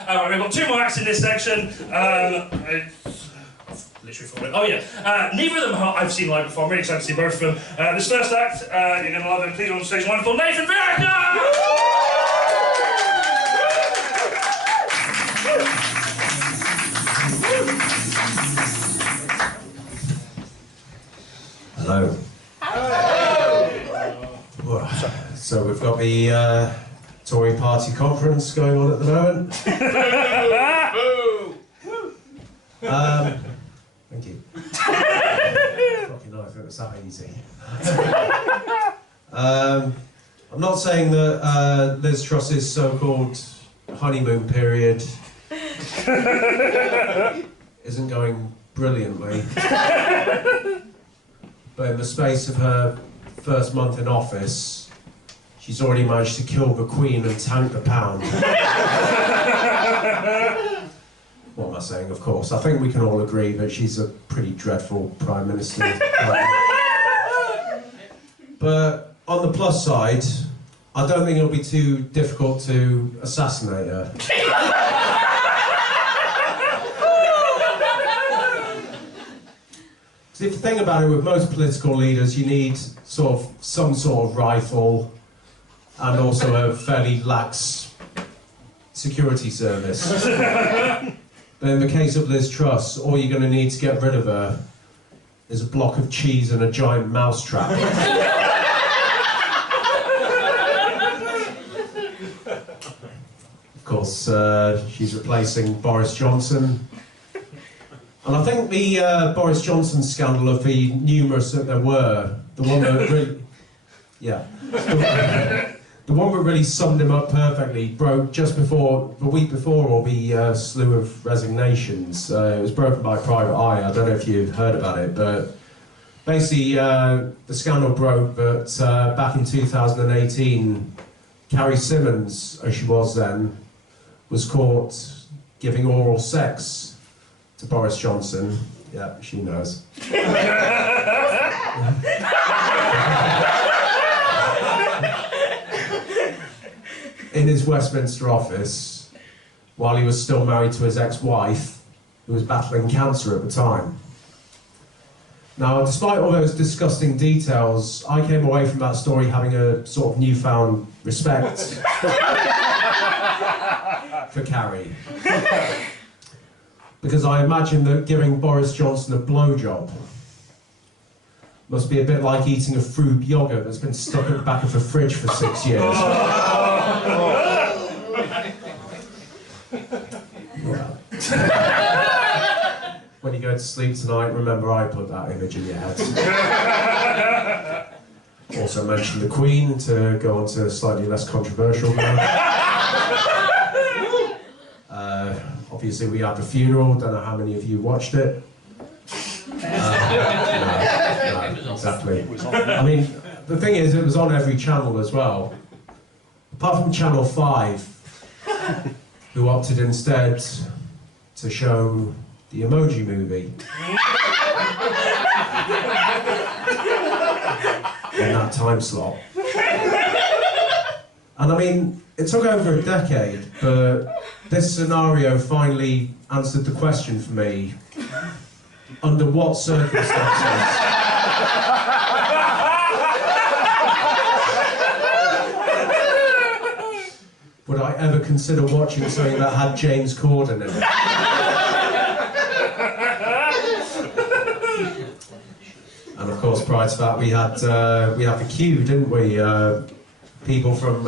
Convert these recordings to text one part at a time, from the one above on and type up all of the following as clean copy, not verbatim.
We've got two more acts in this section. Literally falling. Oh yeah. Neither of them I've seen live before. I'm really excited to see both of them. This first act, you're going to love him. Please on stage, wonderful Nathan Virica! Hello. Hello. So we've got the Tory Party conference going on at the moment. Thank you. Fucking nice if it was that easy. I'm not saying that Liz Truss's so-called honeymoon period isn't going brilliantly. But in the space of her first month in office, she's already managed to kill the Queen and tank the pound. What am I saying? Of course, I think we can all agree that she's a pretty dreadful Prime Minister. But on the plus side, I don't think it'll be too difficult to assassinate her. If you think about it, with most political leaders, you need some sort of rifle and also a fairly lax security service. But in the case of Liz Truss, all you're going to need to get rid of her is a block of cheese and a giant mousetrap. Of course, she's replacing Boris Johnson. And I think the Boris Johnson scandal, of the numerous that there were, the one that really, the one that really summed him up perfectly, broke just before, the week before all the slew of resignations. It was broken by Private Eye. I don't know if you've heard about it, but basically the scandal broke that back in 2018, Carrie Symonds, as she was then, was caught giving oral sex to Boris Johnson. Yeah, she knows. In his Westminster office, while he was still married to his ex-wife, who was battling cancer at the time. Now, despite all those disgusting details, I came away from that story having a sort of newfound respect for Carrie. Because I imagine that giving Boris Johnson a blowjob must be a bit like eating a fruit yoghurt that's been stuck at the back of a fridge for 6 years. When you go to sleep tonight, remember I put that image in your head. Also mentioned the Queen, to go on to a slightly less controversial now. Obviously we had the funeral, don't know how many of you watched it. No, exactly. I mean, the thing is, it was on every channel as well. Apart from Channel 5, who opted instead to show the Emoji Movie. In that time slot. And I mean, it took over a decade, but this scenario finally answered the question for me. Under what circumstances would I ever consider watching something that had James Corden in it? And of course, prior to that, we had the queue, didn't we? People from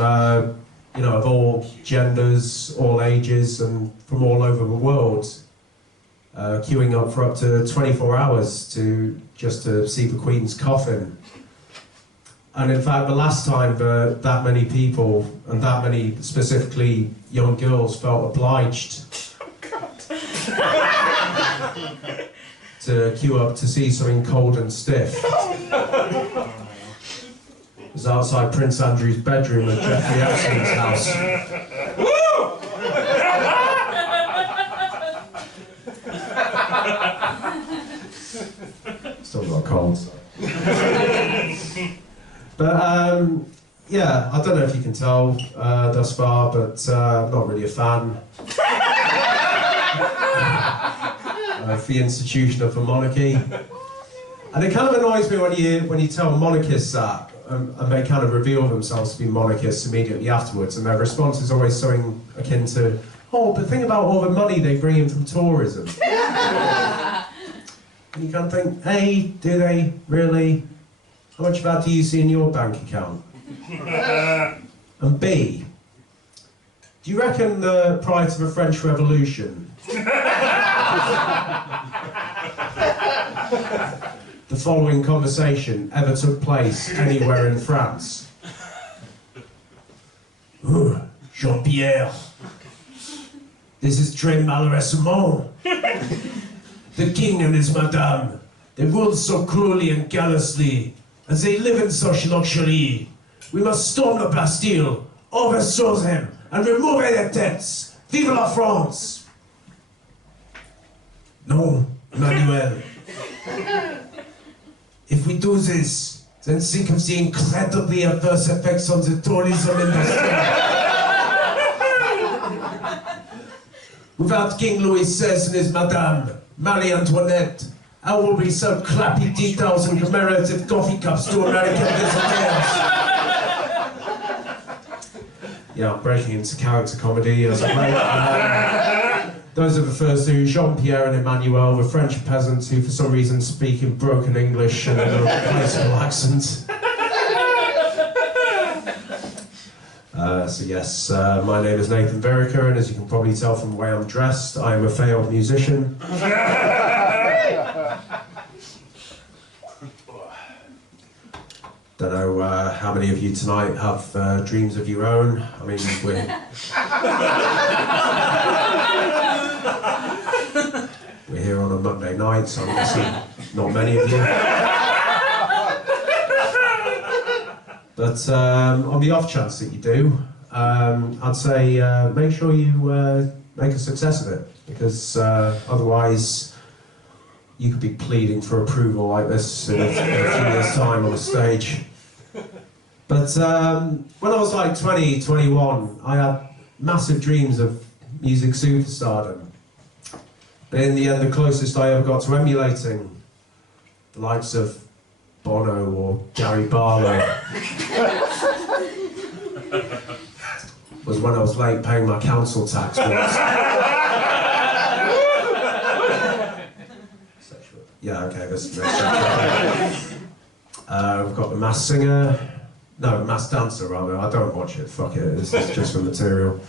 you know, of all genders, all ages, and from all over the world, queuing up for up to 24 hours just to see the Queen's coffin. And in fact, the last time that many people, and that many specifically young girls, felt obliged to queue up to see something cold and stiff was outside Prince Andrew's bedroom at Jeffrey Epstein's house. Still got colds. But yeah, I don't know if you can tell thus far, but I'm not really a fan. of the institution of the monarchy. And it kind of annoys me when you tell monarchists that, and they kind of reveal themselves to be monarchists immediately afterwards, and their response is always something akin to, oh, but think about all the money they bring in from tourism. And you kind of think, hey, do they really? How much of that do you see in your bank account? And B, do you reckon prior to the French Revolution, the following conversation ever took place anywhere in France? Jean-Pierre, this is très malheureusement. The king and his madame, they rule so cruelly and callously, as they live in such luxury. We must storm the Bastille, overthrow them, and remove their têtes. Vive la France! No, Emmanuel. If we do this, then think of the incredibly adverse effects on the tourism industry. Without King Louis XVI and his Madame, Marie Antoinette, how will we sell crappy details and commemorative coffee cups to American visitors? Yeah, I'm breaking into character comedy as a way. Those are the first two, Jean-Pierre and Emmanuel, the French peasants who for some reason speak in broken English and a replaceable accent. So yes, my name is Nathan Virica, and as you can probably tell from the way I'm dressed, I'm a failed musician. Don't know how many of you tonight have dreams of your own. I mean, we're here on a Monday night, so I'm guessing not many of you. But on the off chance that you do, I'd say make sure you make a success of it, because otherwise you could be pleading for approval like this in a few years' time on a stage. But when I was like 20, 21, I had massive dreams of music superstardom. But in the end, the closest I ever got to emulating the likes of Bono or Gary Barlow was when I was late paying my council tax once. Yeah, okay, this is next. We've got The Masked Singer. No, The Masked Dancer, rather. I don't watch it, fuck it, this is just for material.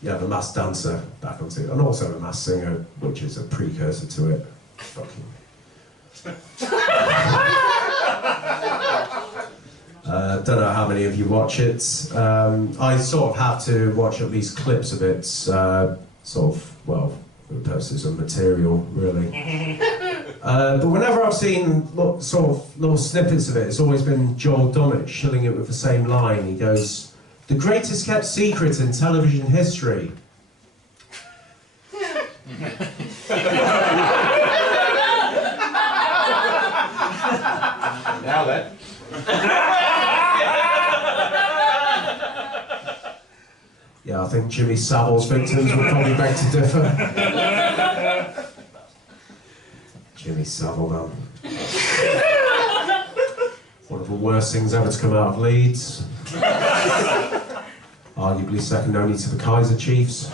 Yeah, The Masked Dancer, back onto it. And also The Masked Singer, which is a precursor to it. Fucking... don't know how many of you watch it. I sort of have to watch at least clips of it, sort of, well, for the purposes of material, really. But whenever I've seen sort of little snippets of it, it's always been Joel Dommett shilling it with the same line. He goes, "The greatest kept secret in television history." Now then. Yeah, I think Jimmy Savile's victims would probably beg to differ. Jimmy Savile, man. One of the worst things ever to come out of Leeds. Arguably second only to the Kaiser Chiefs.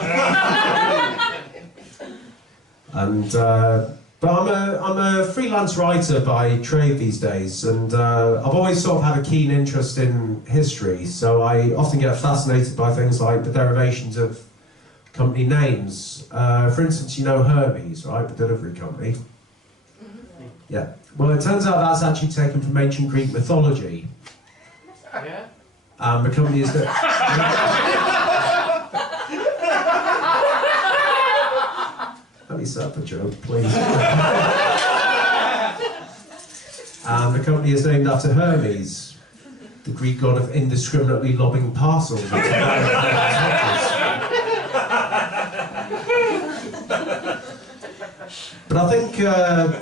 And, but I'm a freelance writer by trade these days, and I've always sort of had a keen interest in history, so I often get fascinated by things like the derivations of company names. For instance, you know Hermes, right, the delivery company? Yeah. Well, it turns out that's actually taken from ancient Greek mythology. Yeah? The company is... Let me set up a joke, please. And the company is named after Hermes, the Greek god of indiscriminately lobbing parcels. But I think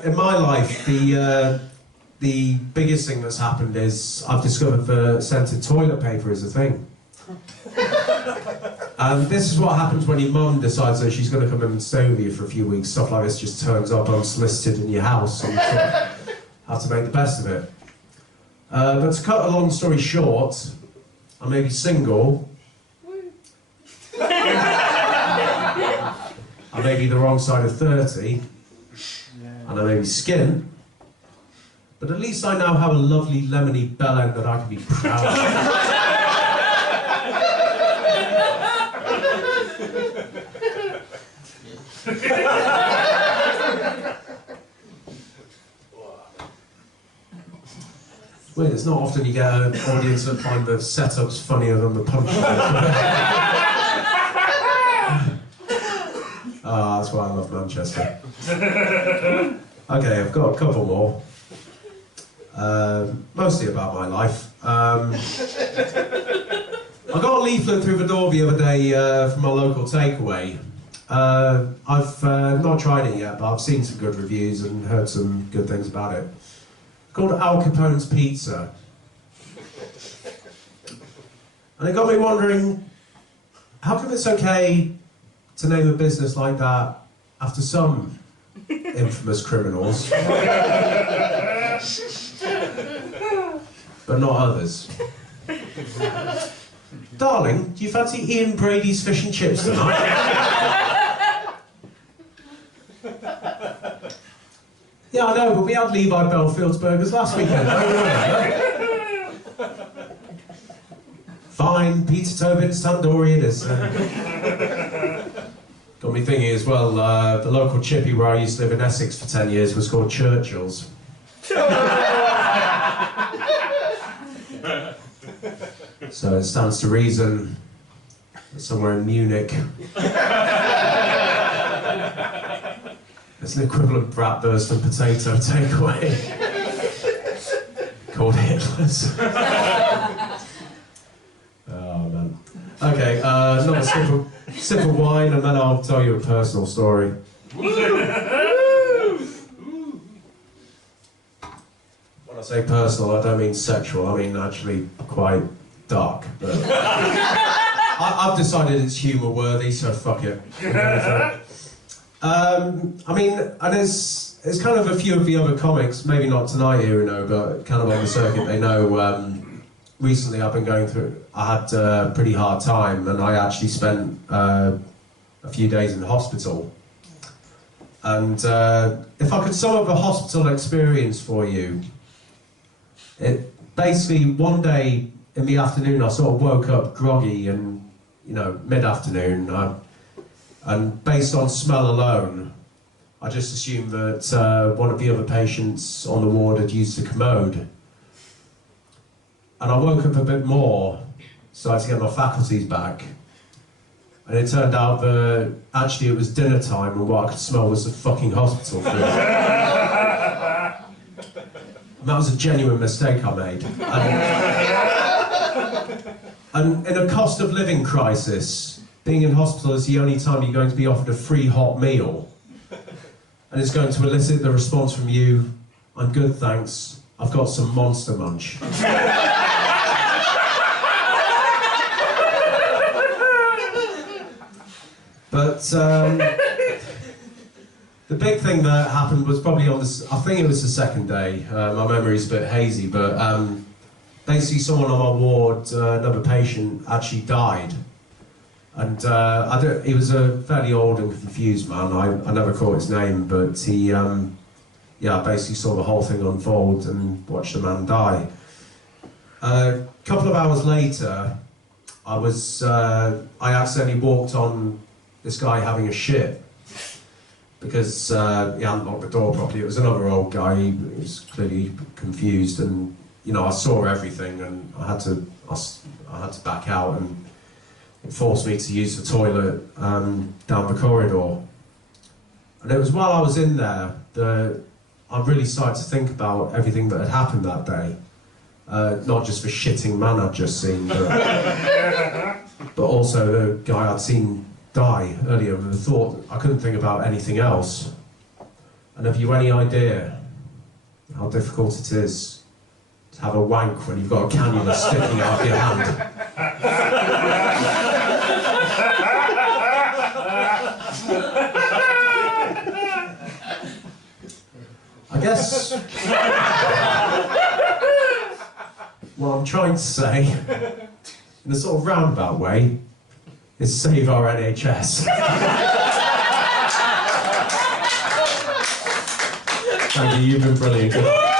in my life, the biggest thing that's happened is I've discovered that scented toilet paper is a thing. And this is what happens when your mum decides that she's going to come and stay with you for a few weeks. Stuff like this just turns up unsolicited in your house, and you sort of have to make the best of it. But to cut a long story short, I may be single. I may be the wrong side of 30, and I may be skint, but at least I now have a lovely lemony bellend that I can be proud of. It's weird, it's not often you get an audience that find the setups funnier than the punchlines. Ah, that's why I love Manchester. Okay, I've got a couple more. Mostly about my life. I got a leaflet through the door the other day from my local takeaway. I've not tried it yet, but I've seen some good reviews and heard some good things about it. It's called Al Capone's Pizza. And it got me wondering, how come it's okay to name a business like that after some infamous criminals, but not others? Darling, do you fancy Ian Brady's fish and chips tonight? Yeah, I know, but we had Levi Belfield's burgers last weekend. Fine, Peter Tobin's tandoori it is. Got me thinking as well, the local chippy where I used to live in Essex for 10 years was called Churchill's. So it stands to reason that somewhere in Munich there's an equivalent bratwurst and potato takeaway called Hitler's. Oh man. Okay, another sip of wine and then I'll tell you a personal story. When I say personal, I don't mean sexual, I mean actually quite dark. But I've decided it's humour worthy, so fuck it. I mean, and there's kind of a few of the other comics, maybe not tonight here, you know, but kind of on the circuit, they know. Recently I've been going through, I had a pretty hard time, and I actually spent a few days in the hospital. And if I could sum up the hospital experience for you, it basically, one day in the afternoon I sort of woke up groggy and, you know, mid-afternoon, and based on smell alone, I just assumed that one of the other patients on the ward had used the commode. And I woke up a bit more, started to get my faculties back. And it turned out that actually it was dinner time and what I could smell was the fucking hospital food. And that was a genuine mistake I made. And in a cost of living crisis, being in hospital is the only time you're going to be offered a free hot meal. And it's going to elicit the response from you, I'm good, thanks, I've got some Monster Munch. But the big thing that happened was probably on this, I think it was the second day, my memory's a bit hazy, but basically someone on my ward, another patient, actually died. And he was a fairly old and confused man. I never caught his name, but he, yeah, basically saw the whole thing unfold and watched the man die. A couple of hours later, I accidentally walked on this guy having a shit because he hadn't locked the door properly. It was another old guy. He was clearly confused, and you know, I saw everything, and I had to back out, and it forced me to use the toilet down the corridor. And it was while I was in there that I really started to think about everything that had happened that day. Not just the shitting man I'd just seen, but also the guy I'd seen die earlier, and the thought I couldn't think about anything else. And have you any idea how difficult it is to have a wank when you've got a cannula sticking out of your hand? guess what I'm trying to say, in a sort of roundabout way, is save our NHS. Andy, you've been brilliant.